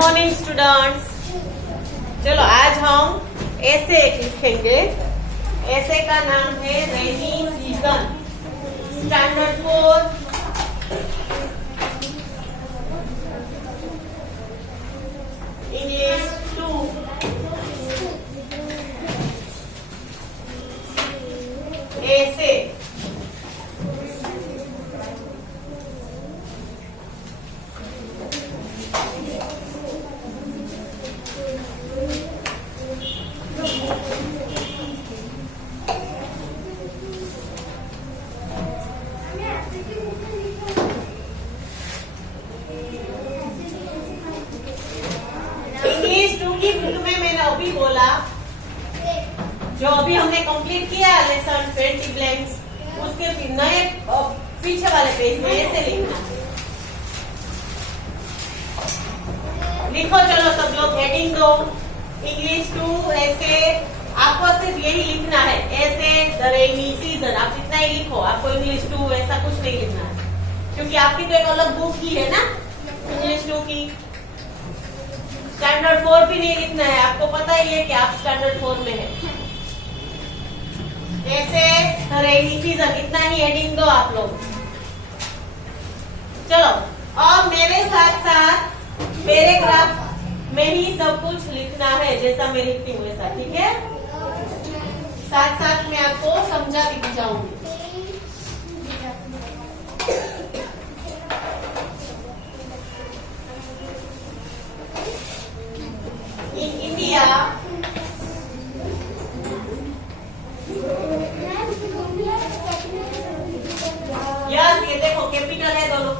Morning students. चलो आज हम ऐसे लिखेंगे। ऐसे का नाम है रेनी सीजन, स्टैंडर्ड 4 इंग्लिश 2 ऐसे। इंग्लिश 2 की बुक में मैंने अभी बोला, जो अभी हमने कंप्लीट किया लेसन 20 ब्लैंक्स, उसके नए पीछे वाले पेज में ऐसे लिखना है। लिखो चलो सब लोग, हेडिंग दो। इंग्लिश 2 ऐसे आपको सिर्फ यही लिखना है, ऐसे द रेनी सीजन। आप जितना ही लिखो, आपको इंग्लिश 2 ऐसा कुछ नहीं लिखना है, क्योंकि आपकी तो एक अलग बुक ही है ना इंग्लिश 2 की। स्टैंडर्ड 4 भी नहीं लिखना है, आपको पता ही है कि आप स्टैंडर्ड 4 में है। ऐसे रेनी सीजन, इतना ही हेडिंग दो आप लोग। चलो अब मेरे साथ साथ पैराग्राफ में ही सब कुछ लिखना है, जैसा मैं लिखती हूँ वैसा, ठीक है। साथ साथ मैं आपको समझाती भी जाऊंगी। इन इंडिया यस, ये देखो कैपिटल है दोनों।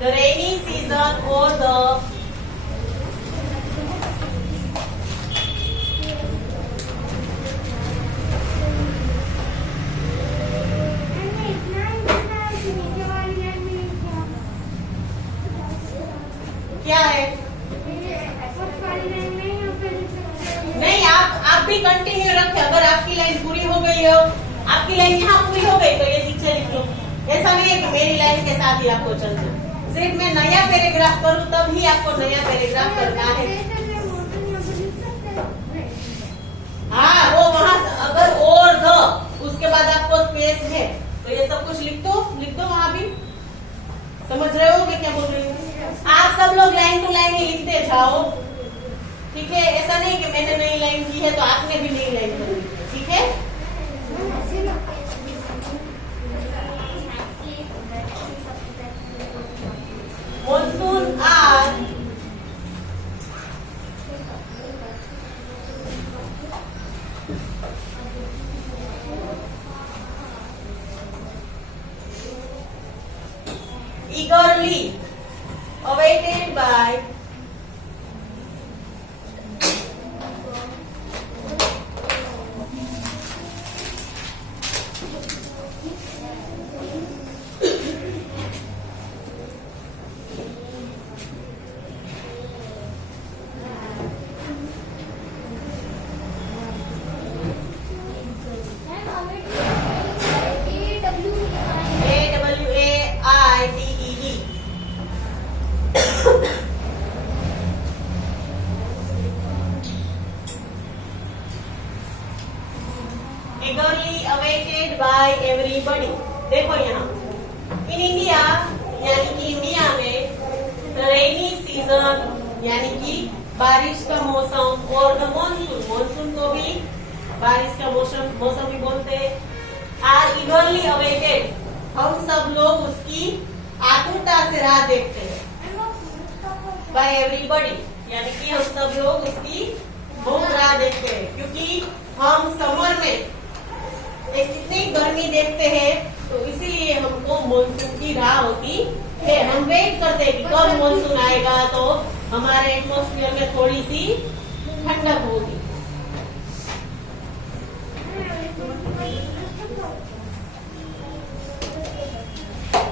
The rainy season or the क्या है? नहीं, आप भी कंटिन्यू रखें। अगर आपकी लाइन पूरी हो गई हो, आपकी लाइन यहाँ पूरी हो गई तो ये नीचे लिख लो। ऐसा नहीं है कि मेरी लाइन के साथ ही आपको चलना। सिर्फ मैं नया पैराग्राफ करूँ तब ही आपको नया पैराग्राफ करना है। हाँ, वो वहाँ अगर और द उसके बाद आपको स्पेस है तो ये सब कुछ लिख दो वहाँ भी। समझ रहे हो मैं क्या बोल रही हूँ? आप सब लोग लाइन टू लाइन ही लिखते जाओ, ठीक है। ऐसा नहीं कि मैंने नई लाइन की है तो आपने भी नई लाइन करनी है, ठीक है। Monsoon are eagerly awaited by eagerly awaited by everybody। देखो यहाँ इन इंडिया यानी कि इंडिया में रेनी सीजन यानी कि बारिश का मौसम और द मॉनसून को भी बारिश का मौसम भी बोलते हैं। आर ईगरली अवेटेड, हम सब लोग उसकी आतुरता से राह देखते हैं। बाय एवरीबॉडी यानी कि हम सब लोग उसकी बहुत राह देखते हैं, क्योंकि हम समर में इतनी गर्मी देखते हैं तो इसीलिए हमको मॉनसून की राह होती है। हम वेट करते हैं कि कब मॉनसून आएगा तो हमारे एटमॉस्फेयर में थोड़ी सी ठंडक होगी।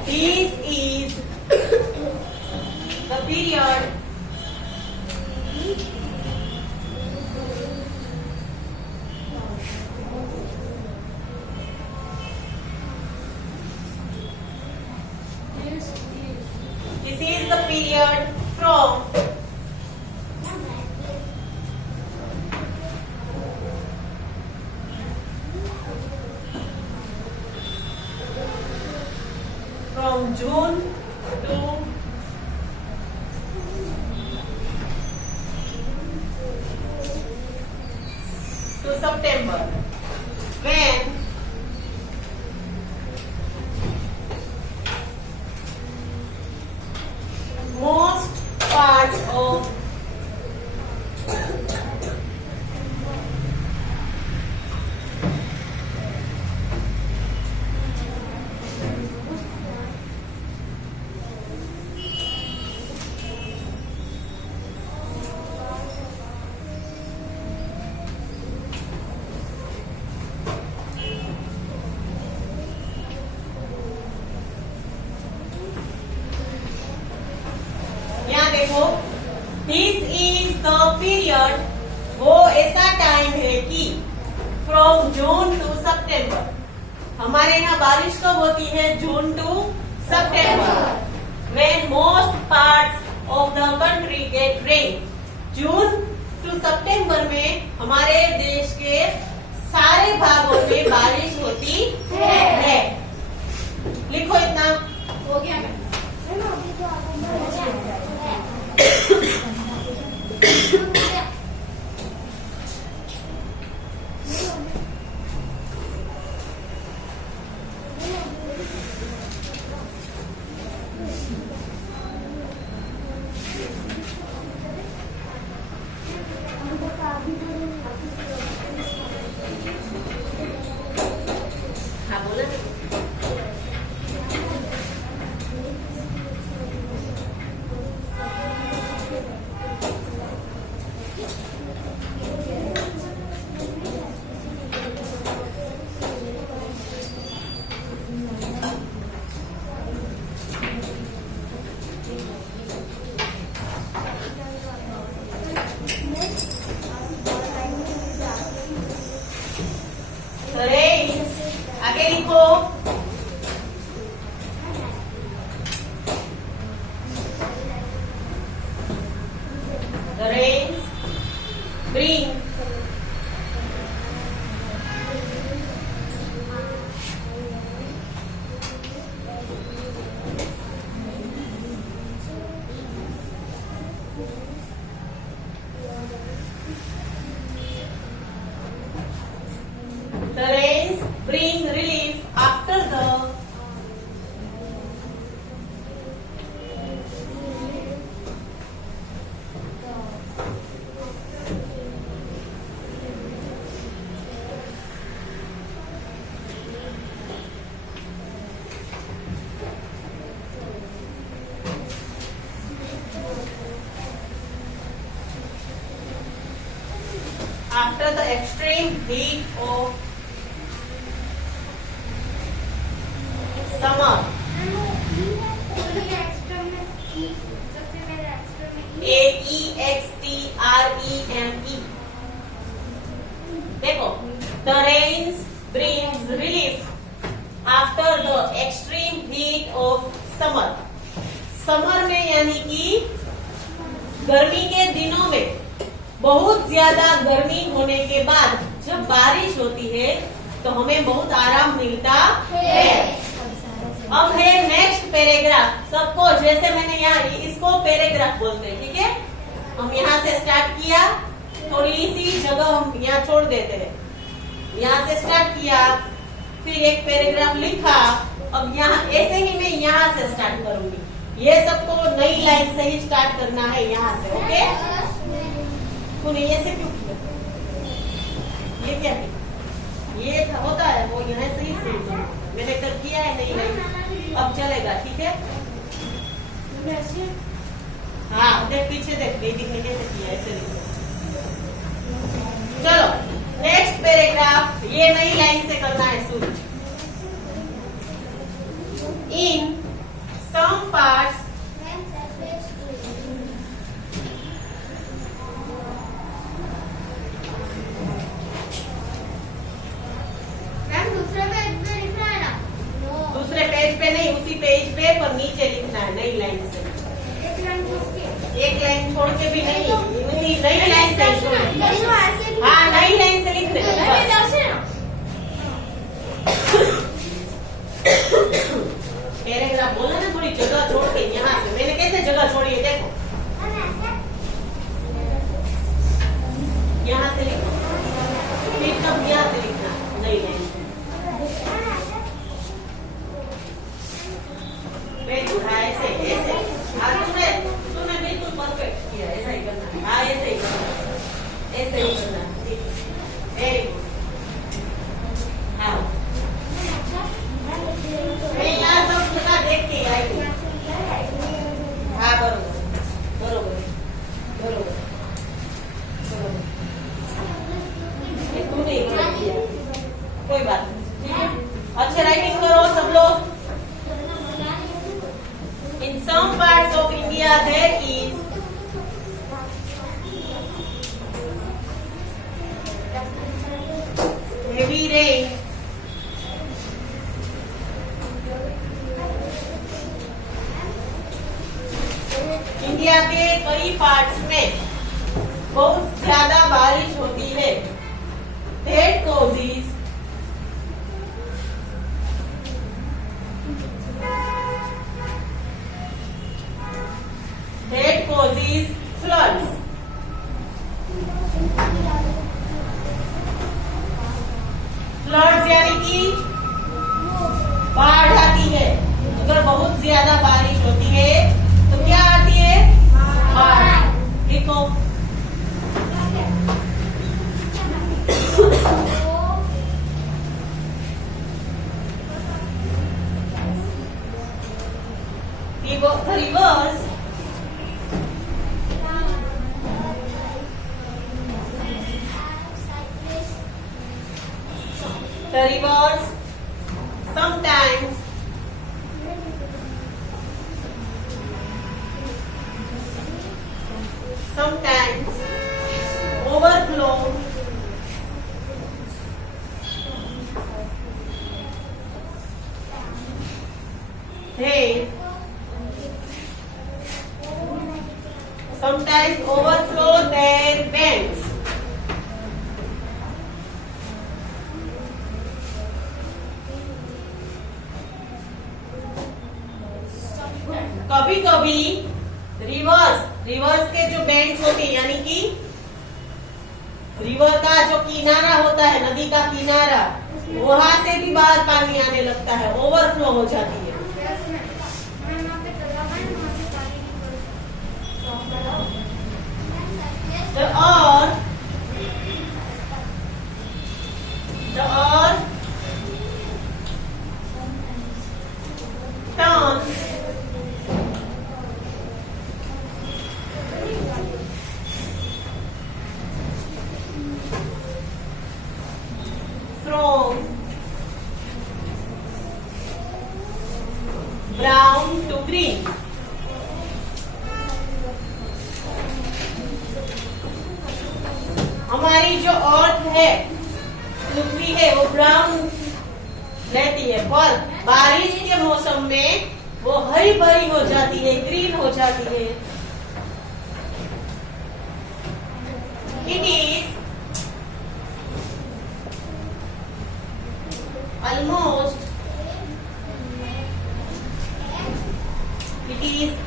This is the period from June to September, when most parts of देखो, दिस इज द पीरियड, वो ऐसा टाइम है कि फ्रॉम जून टू सितंबर, हमारे यहाँ बारिश कब होती है? जून टू सितंबर, when most parts of the country get rain. June to सितंबर में हमारे देश के सारे भागों में बारिश होती है। लिखो इतना, हो गया मैं आगे लिखो, the rains bring relief after the extreme heat of summer। AEXTREME। देखो, the rains brings relief after the extreme heat of summer। Summer में यानी कि गर्मी के दिनों में बहुत ज्यादा गर्मी होने के बाद जब बारिश होती है तो हमें बहुत आराम मिलता है। अब है नेक्स्ट पैराग्राफ। सबको जैसे मैंने यहाँ इसको पैराग्राफ बोलते हैं, ठीक है। हम यहाँ से स्टार्ट किया, थोड़ी सी जगह हम यहाँ छोड़ देते हैं। यहाँ से स्टार्ट किया, फिर एक पैराग्राफ लिखा। अब यहाँ ऐसे ही मैं यहाँ से स्टार्ट करूंगी। ये सबको नई लाइन से ही स्टार्ट करना है यहाँ से, ओके। तूने ऐसे क्यों किया? ये क्या है? ये होता है वो यहाँ से ही शुरू करना। मैंने कर किया है नहीं, अब चलेगा, ठीक है। हाँ देख, पीछे देख, बेटी ने कैसे किया, ऐसे लिखो। चलो नेक्स्ट पैराग्राफ, ये नई लाइन से करना है शुरू। इन सम पार्ट्स दूसरे पेज पे नहीं, उसी पेज पे पर नीचे लिखना है नई लाइन से। एक लाइन छोड़ के भी नहीं, इतनी नई लाइन से छोड़। हाँ, नई लाइन से लिखने पैराग्राफ बोला ना, थोड़ी जगह छोड़ के। यहाँ से मैंने कैसे जगह छोड़ी है देखो, यहाँ से लिखो, फिर सब यहाँ से लिखना नई लाइन। ऐसे ऐसे आज तूने बिल्कुल परफेक्ट किया, ऐसा ही करना है। हाँ, ऐसे ही करना, ऐसे ही करना। Very good. हाँ, मैं यहाँ सब जगह देख के आई हूँ। हाँ, बरोबर बरोबर बरोबर बरोबर। ये तूने गलत किया, कोई बात नहीं, ठीक है। अच्छे राइटिंग करो सब लोग। In some parts of India there is heavy rain. India के कई पार्ट्स में बहुत ज्यादा बारिश होती है। That causes floods. फ्लड्स यानी कि बाढ़ आती है। अगर बहुत ज्यादा बारिश होती है तो क्या आती है? बाढ़। लिखो। The rivers sometimes overflow their banks. कभी कभी रिवर्स के जो बैंक्स होते हैं, यानी कि रिवर का जो किनारा होता है, नदी का किनारा, वहां से भी बाहर पानी आने लगता है, ओवरफ्लो हो जाती है। The earth turns from brown to green. हमारी जो अर्थ है, पृथ्वी है, वो ब्राउन रहती है, पर बारिश के मौसम में वो हरी भरी हो जाती है, ग्रीन हो जाती है। It is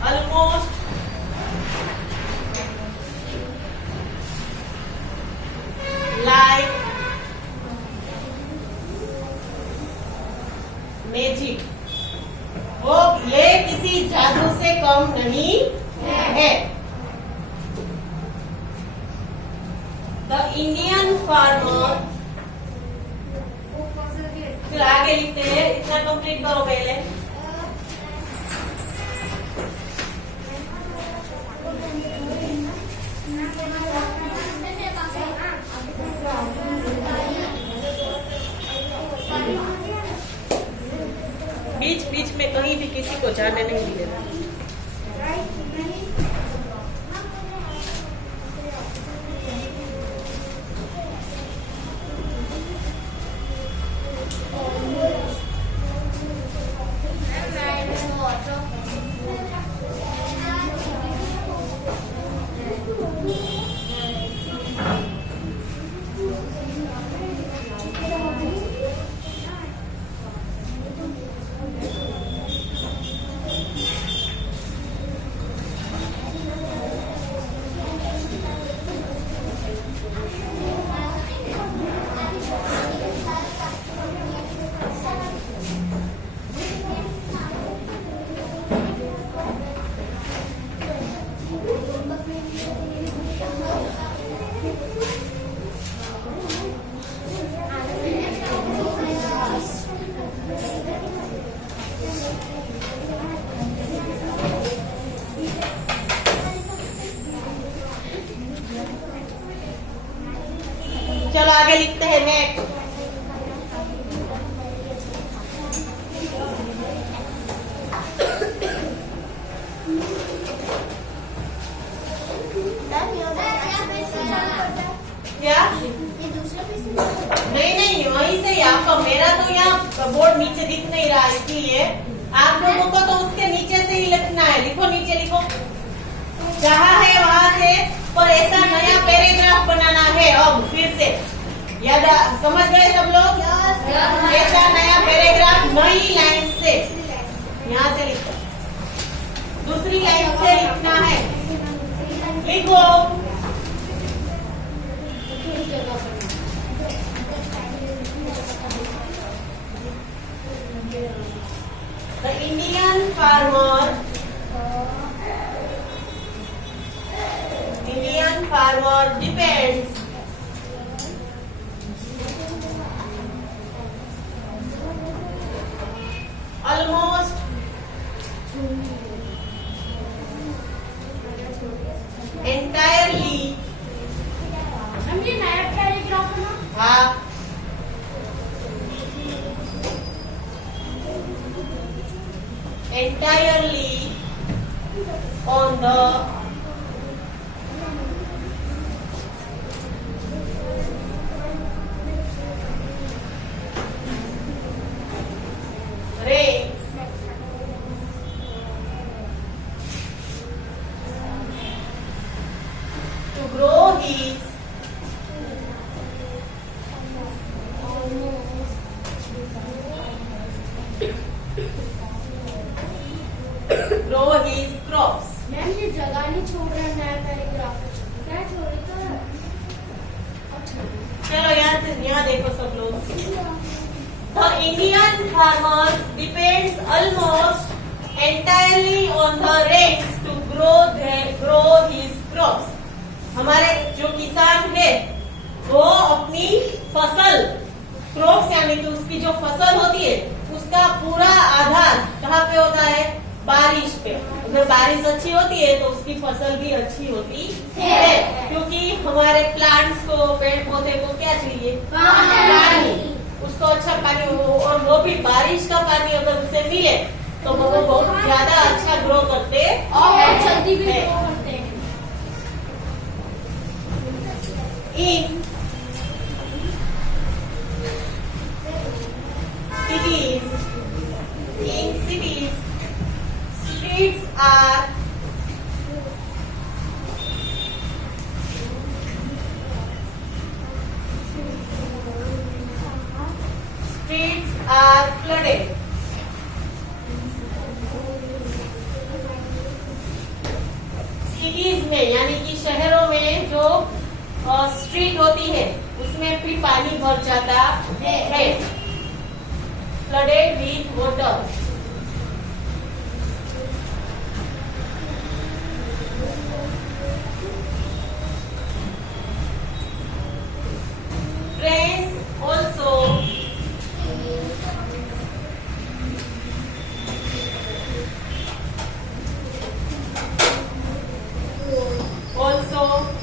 almost like magic. वो ये किसी जादू से कम नहीं है। द इंडियन फार्मर, फिर आगे लिखते हैं, इतना कंप्लीट करो पहले। बीच बीच में कहीं भी किसी को जाने नहीं देना। आगे लिखते हैं नेक्स्ट। क्या? नहीं वहीं से आपका, मेरा तो यहाँ बोर्ड नीचे दिख नहीं रहा है, इसलिए आप लोगों को तो उसके नीचे से ही लिखना है। लिखो, नीचे लिखो, जहाँ है वहाँ से, पर ऐसा नया पैराग्राफ बनाना है। अब फिर से याद समझ गए सब लोग? ऐसा नया पैराग्राफ नई लाइन से यहाँ से लिखो, दूसरी लाइन से लिखना है। लिखो, The Indian farmer depends almost entirely, ये नया पैराग्राफ है ना? हाँ, entirely on the rains to grow his crops. Ma'am ये जगह नहीं छोड़ रहा, नया पैराग्राफ क्या छोड़ी तो? चलो यहाँ देखो सब लोग। The Indian farmers depends almost entirely on the rains to grow his crops. हमारे जो किसान है वो अपनी फसल, क्रॉप्स यानी कि उसकी जो फसल होती है उसका पूरा आधार कहाँ पे होता है? बारिश पे। अगर बारिश अच्छी होती है तो उसकी फसल भी अच्छी होती है, क्योंकि हमारे प्लांट्स को, पेड़ पौधे को क्या चाहिए? पानी। उसको अच्छा पानी, और वो भी बारिश का पानी अगर उसे मिले तो वो बहुत ज्यादा अच्छा ग्रो करते और जल्दी भी ग्रो करते हैं। In cities, streets are flooded. Cities में यानी कि शहरों में जो स्ट्रीट होती है उसमें भी पानी भर जाता है। Flooded with water. Trains also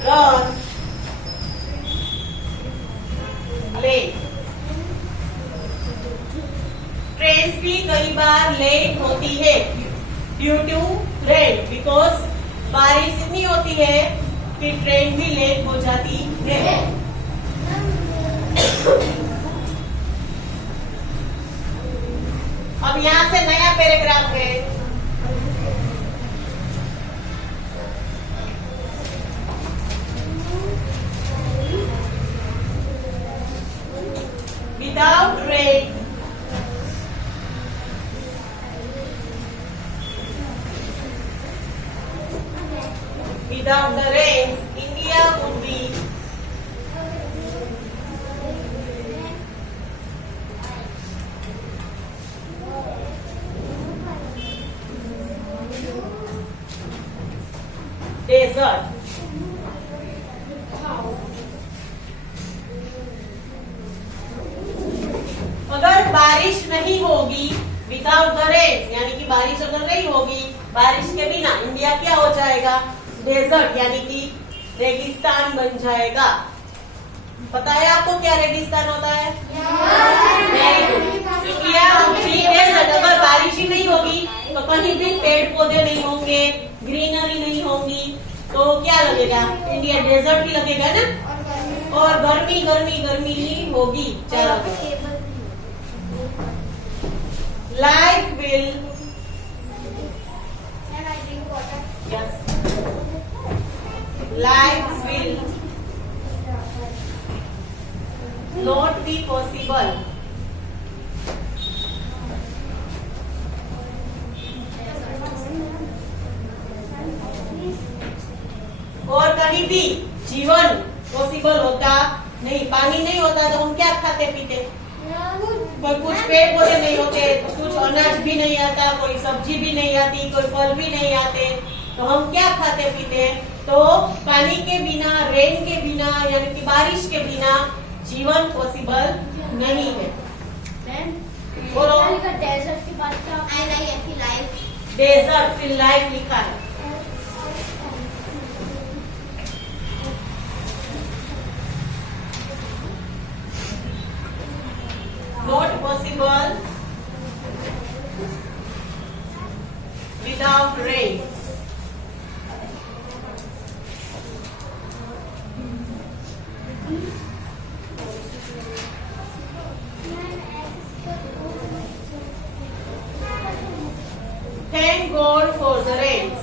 run late. Trains भी कई बार लेट होती है ड्यू टू रेन, बिकॉज बारिश इतनी होती है कि ट्रेन भी लेट हो जाती है। अब यहाँ से नया पैराग्राफ है। Without rain, without the rains, India would be desert. अगर बारिश नहीं होगी, विदाउट द रेन यानी कि बारिश अगर नहीं होगी, बारिश के बिना इंडिया क्या हो जाएगा? डेजर्ट यानी कि रेगिस्तान बन जाएगा। पता है आपको क्या रेगिस्तान होता है? Very good. इंडिया डेजर्ट, अगर बारिश ही नहीं होगी तो कहीं भी पेड़ पौधे नहीं होंगे, ग्रीनरी नहीं होगी, तो क्या लगेगा? इंडिया डेजर्ट ही लगेगा ना। और गर्मी गर्मी गर्मी ही होगी चारों तरफ। Life will life will not be possible और कहीं भी जीवन पॉसिबल होता नहीं। पानी नहीं होता तो हम क्या खाते पीते? कोई कुछ पेड़ पौधे नहीं होते, कुछ अनाज भी नहीं आता, कोई सब्जी भी नहीं आती, कोई फल भी नहीं आते, तो हम क्या खाते पीते? तो पानी के बिना, रेन के बिना, यानी कि बारिश के बिना जीवन पॉसिबल नहीं है। बोलो। डेजर्ट की बात क्या? डेजर्ट फिर लाइफ लिखा है। Not possible without rain. Thank God for the rains.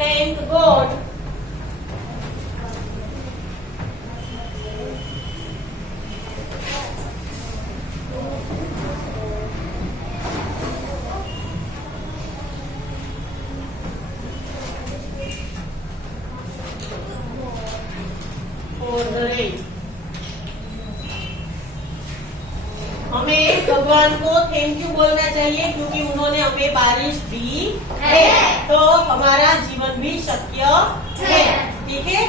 Thank God for the rain. हमें भगवान को थैंक यू बोलना चाहिए क्योंकि उन्होंने हमें बारिश दी है, तो हमारा जीवन भी शक्य है। ठीक है,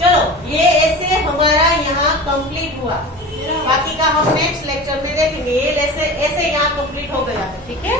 चलो ये ऐसे हमारा यहाँ कंप्लीट हुआ। बाकी का हम नेक्स्ट लेक्चर में देखेंगे। ये ऐसे यहाँ कंप्लीट हो गया है। ठीक है।